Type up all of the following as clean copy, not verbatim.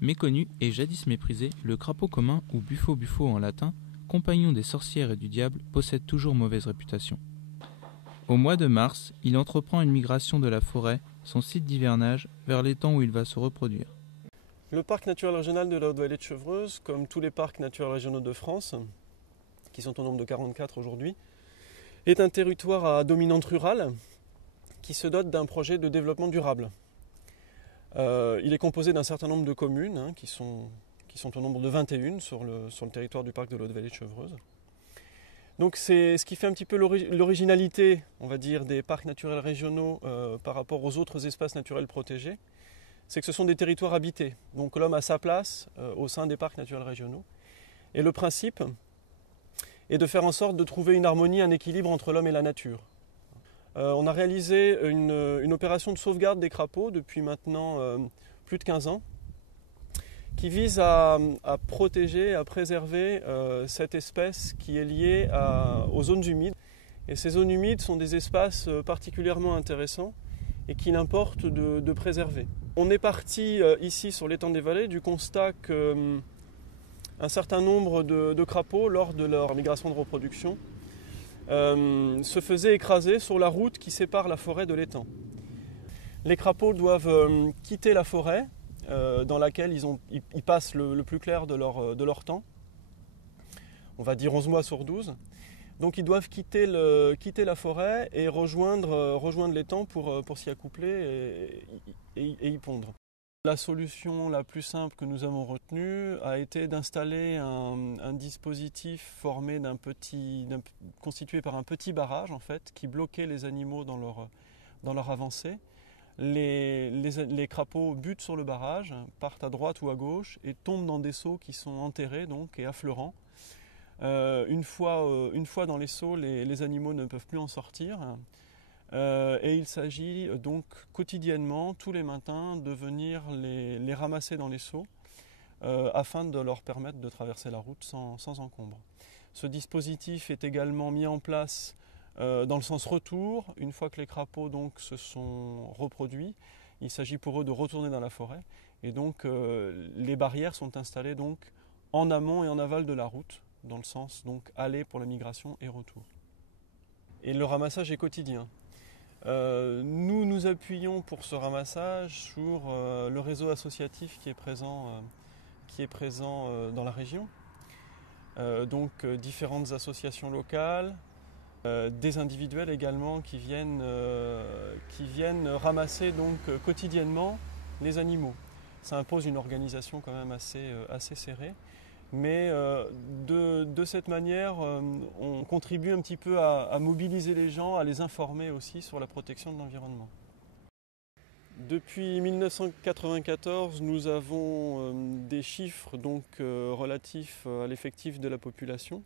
Méconnu et jadis méprisé, le crapaud commun, ou bufo en latin, compagnon des sorcières et du diable, possède toujours mauvaise réputation. Au mois de mars, il entreprend une migration de la forêt, son site d'hivernage, vers l'étang où il va se reproduire. Le parc naturel régional de la Haute-Vallée de Chevreuse, comme tous les parcs naturels régionaux de France, qui sont au nombre de 44 aujourd'hui, est un territoire à dominante rurale qui se dote d'un projet de développement durable. Il est composé d'un certain nombre de communes qui sont au nombre de 21 sur le territoire du parc de la Haute-Vallée de Chevreuse. Donc c'est ce qui fait un petit peu l'originalité, on va dire, des parcs naturels régionaux par rapport aux autres espaces naturels protégés, c'est que ce sont des territoires habités. Donc l'homme a sa place au sein des parcs naturels régionaux. Et le principe est de faire en sorte de trouver une harmonie, un équilibre entre l'homme et la nature. On a réalisé une opération de sauvegarde des crapauds depuis maintenant plus de 15 ans, qui vise à protéger, à préserver cette espèce qui est liée aux zones humides. Et ces zones humides sont des espaces particulièrement intéressants et qu'il importe de préserver. On est parti ici sur l'étang des Vallées du constat qu'un certain nombre de crapauds, lors de leur migration de reproduction, se faisaient écraser sur la route qui sépare la forêt de l'étang. Les crapauds doivent quitter la forêt dans laquelle ils passent le plus clair de leur temps, on va dire 11 mois sur 12. Donc ils doivent quitter la forêt et rejoindre l'étang pour s'y accoupler et y pondre. La solution la plus simple que nous avons retenue a été d'installer un dispositif constitué par un petit barrage en fait, qui bloquait les animaux dans leur avancée. Les crapauds butent sur le barrage, partent à droite ou à gauche et tombent dans des seaux qui sont enterrés donc, et affleurants. Une fois dans les seaux, les animaux ne peuvent plus en sortir. Et il s'agit donc quotidiennement, tous les matins, de venir les ramasser dans les seaux afin de leur permettre de traverser la route sans encombre. Ce dispositif est également mis en place dans le sens retour. Une fois que les crapauds donc, se sont reproduits, il s'agit pour eux de retourner dans la forêt. Et donc les barrières sont installées donc, en amont et en aval de la route, dans le sens donc aller pour la migration et retour. Et le ramassage est quotidien. Nous nous appuyons pour ce ramassage sur le réseau associatif qui est présent dans la région. Donc différentes associations locales, des individuels également qui viennent ramasser donc, quotidiennement les animaux. Ça impose une organisation quand même assez serrée. Mais de cette manière, on contribue un petit peu à mobiliser les gens, à les informer aussi sur la protection de l'environnement. Depuis 1994, nous avons des chiffres donc, relatifs à l'effectif de la population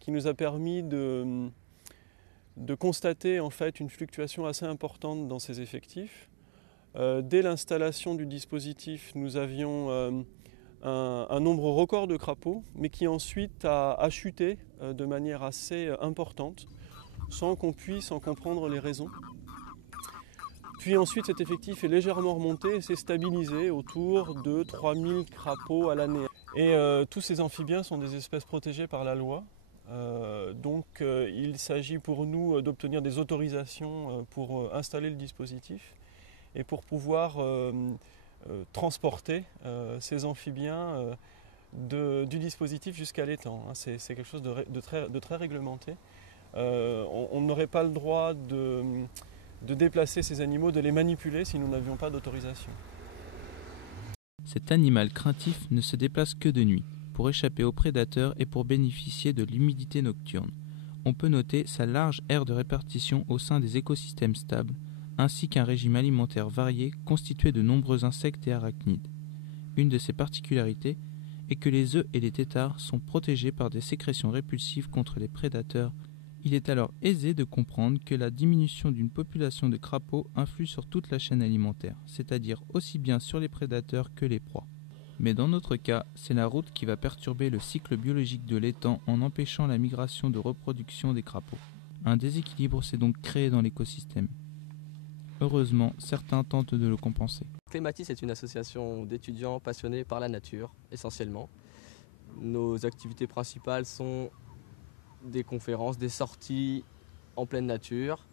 qui nous a permis de constater en fait, une fluctuation assez importante dans ces effectifs. Dès l'installation du dispositif, nous avions un nombre record de crapauds, mais qui ensuite a chuté de manière assez importante, sans qu'on puisse en comprendre les raisons. Puis ensuite, cet effectif est légèrement remonté et s'est stabilisé autour de 3000 crapauds à l'année. Et tous ces amphibiens sont des espèces protégées par la loi. Donc il s'agit pour nous d'obtenir des autorisations pour installer le dispositif et pour pouvoir transporter ces amphibiens du dispositif jusqu'à l'étang. C'est quelque chose de très réglementé. On n'aurait pas le droit de déplacer ces animaux, de les manipuler si nous n'avions pas d'autorisation. Cet animal craintif ne se déplace que de nuit, pour échapper aux prédateurs et pour bénéficier de l'humidité nocturne. On peut noter sa large aire de répartition au sein des écosystèmes stables, ainsi qu'un régime alimentaire varié constitué de nombreux insectes et arachnides. Une de ses particularités est que les œufs et les têtards sont protégés par des sécrétions répulsives contre les prédateurs. Il est alors aisé de comprendre que la diminution d'une population de crapauds influe sur toute la chaîne alimentaire, c'est-à-dire aussi bien sur les prédateurs que les proies. Mais dans notre cas, c'est la route qui va perturber le cycle biologique de l'étang en empêchant la migration de reproduction des crapauds. Un déséquilibre s'est donc créé dans l'écosystème. Heureusement, certains tentent de le compenser. Clématis est une association d'étudiants passionnés par la nature, essentiellement. Nos activités principales sont des conférences, des sorties en pleine nature.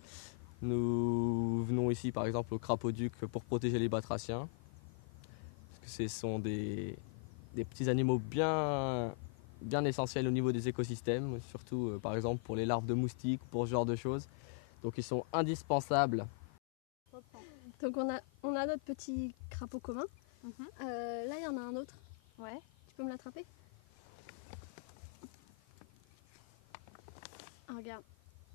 Nous venons ici par exemple au Crapaud-Duc pour protéger les batraciens. Parce que ce sont des petits animaux bien essentiels au niveau des écosystèmes, surtout par exemple pour les larves de moustiques, pour ce genre de choses. Donc ils sont indispensables. Donc on a notre petit crapaud commun. Là il y en a un autre. Ouais. Tu peux me l'attraper? Ah, regarde,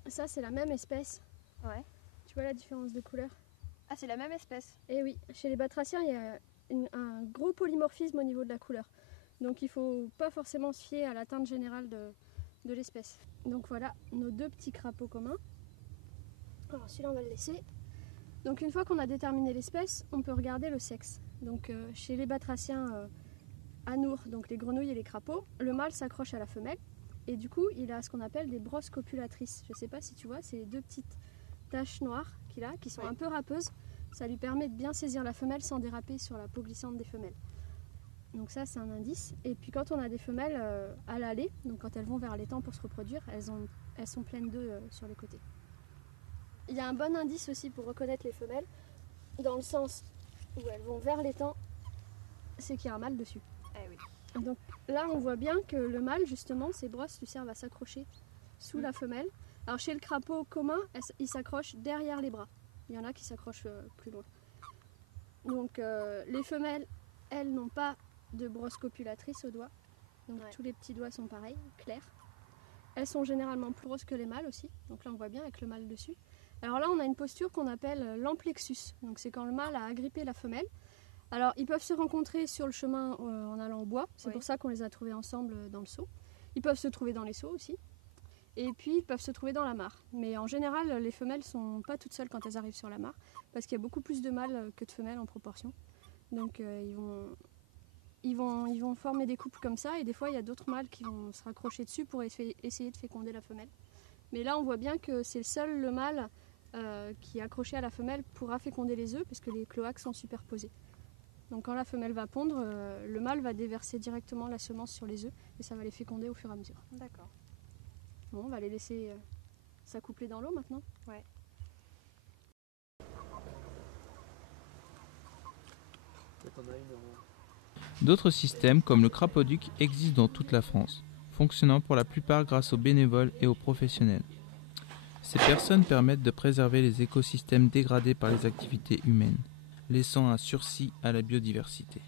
ça c'est la même espèce. Ouais. Tu vois la différence de couleur? Ah, c'est la même espèce. Eh oui, chez les batraciens il y a un gros polymorphisme au niveau de la couleur. Donc il ne faut pas forcément se fier à la teinte générale de l'espèce. Donc voilà nos deux petits crapauds communs. Alors celui-là on va le laisser. Donc une fois qu'on a déterminé l'espèce, on peut regarder le sexe. Donc chez les batraciens anours, donc les grenouilles et les crapauds, le mâle s'accroche à la femelle et du coup il a ce qu'on appelle des brosses copulatrices. Je ne sais pas si tu vois, c'est les deux petites taches noires qu'il a, qui sont un peu râpeuses. Ça lui permet de bien saisir la femelle sans déraper sur la peau glissante des femelles. Donc ça c'est un indice. Et puis quand on a des femelles à l'allée, donc quand elles vont vers l'étang pour se reproduire, elles sont pleines d'œufs sur les côtés. Il y a un bon indice aussi pour reconnaître les femelles, dans le sens où elles vont vers l'étang, c'est qu'il y a un mâle dessus. Eh oui. Donc là on voit bien que le mâle justement, ses brosses lui servent à s'accrocher sous la femelle. Alors chez le crapaud commun, il s'accroche derrière les bras. Il y en a qui s'accrochent plus loin. Donc les femelles, elles n'ont pas de brosse copulatrice aux doigts. Donc tous les petits doigts sont pareils, clairs. Elles sont généralement plus grosses que les mâles aussi. Donc là on voit bien avec le mâle dessus. Alors là on a une posture qu'on appelle l'amplexus. Donc c'est quand le mâle a agrippé la femelle. Alors ils peuvent se rencontrer sur le chemin en allant au bois. C'est pour ça qu'on les a trouvés ensemble dans le seau. Ils peuvent se trouver dans les seaux aussi. Et puis ils peuvent se trouver dans la mare. Mais en général les femelles ne sont pas toutes seules quand elles arrivent sur la mare. Parce qu'il y a beaucoup plus de mâles que de femelles en proportion. Donc ils vont former des couples comme ça. Et des fois il y a d'autres mâles qui vont se raccrocher dessus pour essayer de féconder la femelle. Mais là on voit bien que c'est seul le mâle qui est accroché à la femelle pourra féconder les œufs parce que les cloaques sont superposés. Donc quand la femelle va pondre, le mâle va déverser directement la semence sur les œufs et ça va les féconder au fur et à mesure. D'accord. Bon, on va les laisser s'accoupler dans l'eau maintenant. Ouais. D'autres systèmes comme le Crapaud-Duc existent dans toute la France, fonctionnant pour la plupart grâce aux bénévoles et aux professionnels. Ces personnes permettent de préserver les écosystèmes dégradés par les activités humaines, laissant un sursis à la biodiversité.